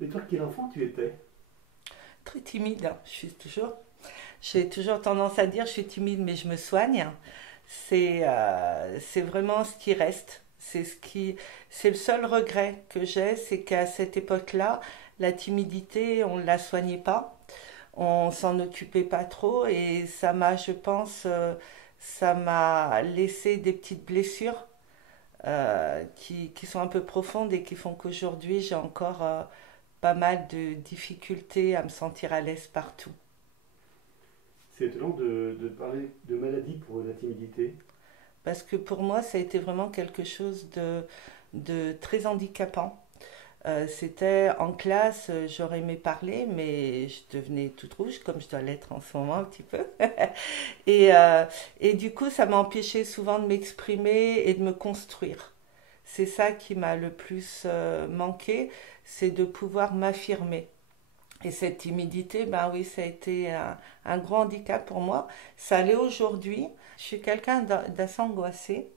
Et toi, quel enfant tu étais? Très timide, hein. J'ai toujours tendance à dire je suis timide mais je me soigne. C'est vraiment ce qui reste. C'est le seul regret que j'ai, c'est qu'à cette époque-là, la timidité, on ne la soignait pas, on s'en occupait pas trop et je pense, ça m'a laissé des petites blessures qui sont un peu profondes et qui font qu'aujourd'hui j'ai encore pas mal de difficultés à me sentir à l'aise partout. C'est étonnant de parler de maladie pour la timidité. Parce que pour moi, ça a été vraiment quelque chose de très handicapant. C'était en classe, j'aurais aimé parler, mais je devenais toute rouge, comme je dois l'être en ce moment un petit peu. Et, euh, et du coup, ça m'a empêché souvent de m'exprimer et de me construire. C'est ça qui m'a le plus manqué, c'est de pouvoir m'affirmer. Et cette timidité, ben oui, ça a été un gros handicap pour moi. Ça l'est aujourd'hui. Je suis quelqu'un d'assez angoissé.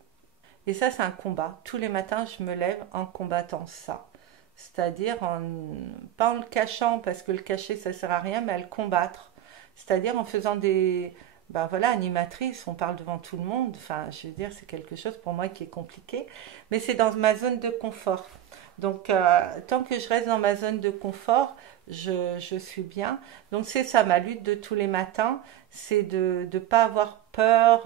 Et ça, c'est un combat. Tous les matins, je me lève en combattant ça. C'est-à-dire, pas en le cachant, parce que le cacher, ça sert à rien, mais à le combattre. C'est-à-dire en faisant des... Ben voilà, animatrice, on parle devant tout le monde. Enfin, je veux dire, c'est quelque chose pour moi qui est compliqué. Mais c'est dans ma zone de confort. Donc, tant que je reste dans ma zone de confort, je suis bien. Donc, c'est ça, ma lutte de tous les matins, c'est de ne pas avoir peur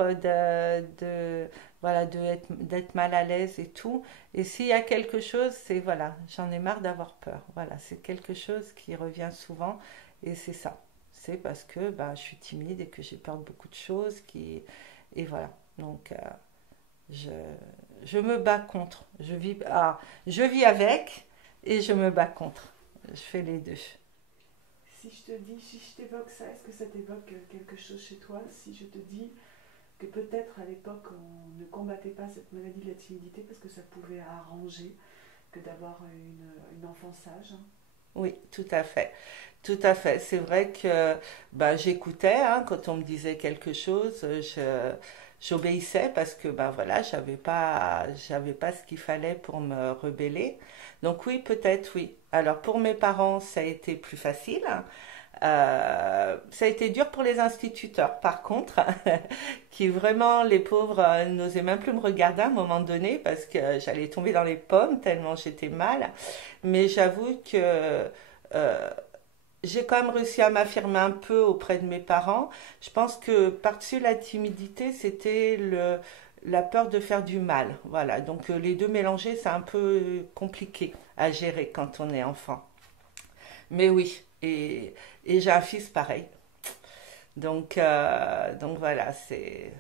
voilà, d'être mal à l'aise et tout. Et s'il y a quelque chose, c'est voilà, j'en ai marre d'avoir peur. Voilà, c'est quelque chose qui revient souvent et c'est ça. C'est parce que bah, je suis timide et que j'ai peur de beaucoup de choses et voilà. Donc, je, je me bats contre. Je vis avec et je me bats contre. Je fais les deux. Si je t'évoque ça, est-ce que ça t'évoque quelque chose chez toi? Si je te dis que peut-être à l'époque on ne combattait pas cette maladie de la timidité parce que ça pouvait arranger que d'avoir une enfance sage. Oui, tout à fait. Tout à fait. C'est vrai que bah, j'écoutais hein, quand on me disait quelque chose, j'obéissais parce que bah, voilà, j'avais pas ce qu'il fallait pour me rebeller. Donc oui, peut-être oui. Alors pour mes parents, ça a été plus facile. Ça a été dur pour les instituteurs, par contre, qui vraiment, les pauvres, n'osaient même plus me regarder à un moment donné parce que j'allais tomber dans les pommes tellement j'étais mal. Mais j'avoue que euh, j'ai quand même réussi à m'affirmer un peu auprès de mes parents. Je pense que par-dessus la timidité, c'était la peur de faire du mal. Voilà, donc les deux mélangés, c'est un peu compliqué à gérer quand on est enfant. Mais oui, et j'ai un fils pareil. Donc voilà, c'est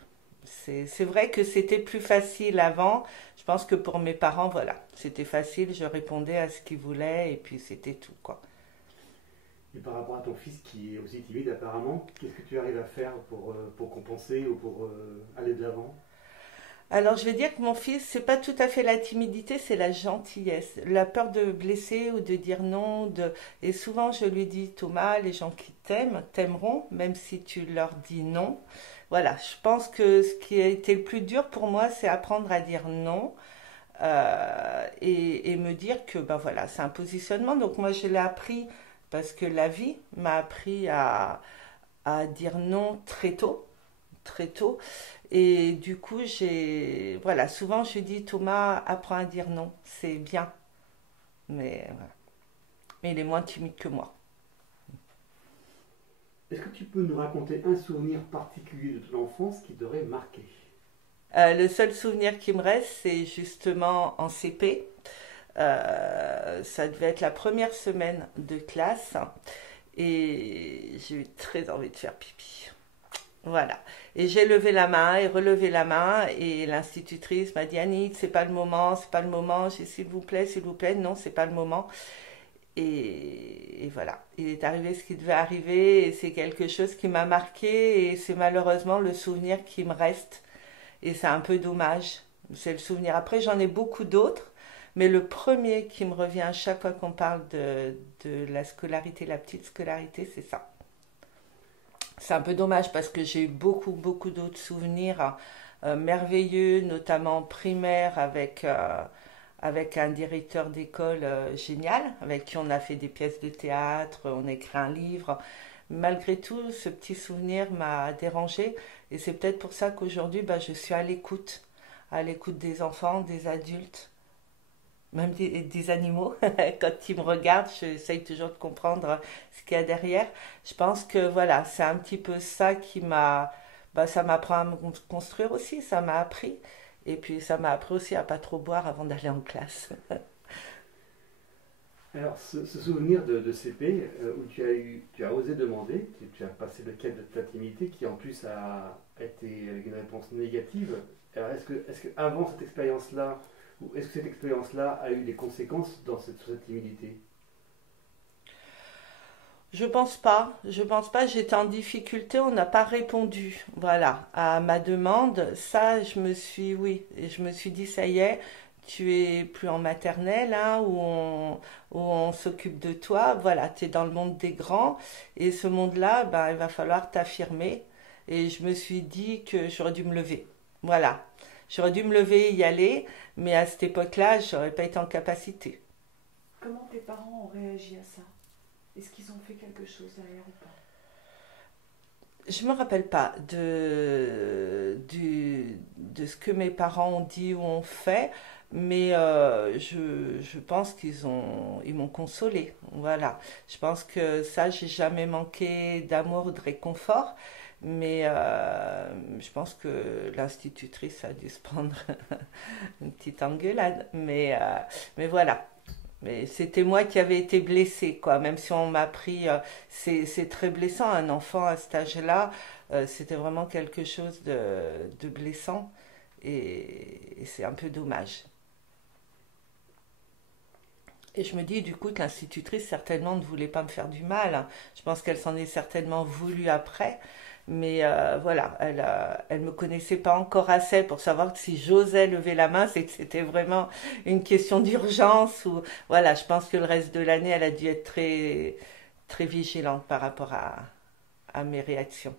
vrai que c'était plus facile avant. Je pense que pour mes parents, voilà, c'était facile, je répondais à ce qu'ils voulaient et puis c'était tout, quoi. Et par rapport à ton fils qui est aussi timide apparemment, qu'est-ce que tu arrives à faire pour compenser ou pour aller de l'avant? Alors je vais dire que mon fils, c'est pas tout à fait la timidité, c'est la gentillesse, la peur de blesser ou de dire non. Et souvent je lui dis, Thomas, les gens qui t'aiment t'aimeront, même si tu leur dis non. Voilà, je pense que ce qui a été le plus dur pour moi, c'est apprendre à dire non et me dire que ben voilà, c'est un positionnement. Donc moi je l'ai appris parce que la vie m'a appris à dire non très tôt, très tôt. Et du coup, voilà, souvent je dis Thomas, apprends à dire non, c'est bien, mais, voilà. Mais il est moins timide que moi. Est-ce que tu peux nous raconter un souvenir particulier de ton enfance qui t'aurait marqué? Le seul souvenir qui me reste, c'est justement en CP. Ça devait être la première semaine de classe et j'ai eu très envie de faire pipi. Voilà. Et j'ai levé la main et relevé la main et l'institutrice m'a dit Annick, c'est pas le moment, c'est pas le moment. J'ai dit, s'il vous plaît, non, c'est pas le moment. Et voilà, il est arrivé ce qui devait arriver et c'est quelque chose qui m'a marqué et c'est malheureusement le souvenir qui me reste et c'est un peu dommage. C'est le souvenir. Après, j'en ai beaucoup d'autres, mais le premier qui me revient à chaque fois qu'on parle de la scolarité, la petite scolarité, c'est ça. C'est un peu dommage parce que j'ai eu beaucoup, beaucoup d'autres souvenirs merveilleux, notamment primaires avec un directeur d'école génial, avec qui on a fait des pièces de théâtre, on a écrit un livre. Malgré tout, ce petit souvenir m'a dérangée et c'est peut-être pour ça qu'aujourd'hui, je suis à l'écoute des enfants, des adultes, même des animaux. Quand ils me regardent, j'essaye toujours de comprendre ce qu'il y a derrière. Je pense que voilà, c'est un petit peu ça qui ça m'apprend à me construire aussi, ça m'a appris. Et puis ça m'a appris aussi à pas trop boire avant d'aller en classe. Alors, ce souvenir de CP, où tu as osé demander, tu as passé le cap de ta timidité, qui en plus a été avec une réponse négative. Alors, est-ce que avant cette expérience-là, ou est-ce que cette expérience-là a eu des conséquences sur cette timidité? Je pense pas. Je pense pas. J'étais en difficulté. On n'a pas répondu. Voilà. À ma demande. Ça, oui. Et je me suis dit, ça y est, tu es plus en maternelle, hein, où on s'occupe de toi. Voilà. Tu es dans le monde des grands. Et ce monde-là, il va falloir t'affirmer. Et je me suis dit que j'aurais dû me lever. Voilà. J'aurais dû me lever et y aller. Mais à cette époque-là, j'aurais pas été en capacité. Comment tes parents ont réagi à ça? Est-ce qu'ils ont fait quelque chose derrière ou pas? Je me rappelle pas de ce que mes parents ont dit ou ont fait, mais je pense ils m'ont consolée. Voilà. Je pense que ça, j'ai jamais manqué d'amour ou de réconfort, mais je pense que l'institutrice a dû se prendre une petite engueulade. Mais voilà. Mais c'était moi qui avais été blessée, quoi. Même si on m'a pris, c'est très blessant, un enfant à cet âge-là, c'était vraiment quelque chose de blessant et c'est un peu dommage. Et je me dis du coup que l'institutrice certainement ne voulait pas me faire du mal, hein. Je pense qu'elle s'en est certainement voulu après. Mais voilà, elle me connaissait pas encore assez pour savoir que si j'osais lever la main, c'est que c'était vraiment une question d'urgence. Ou voilà, je pense que le reste de l'année, elle a dû être très, très vigilante par rapport à mes réactions.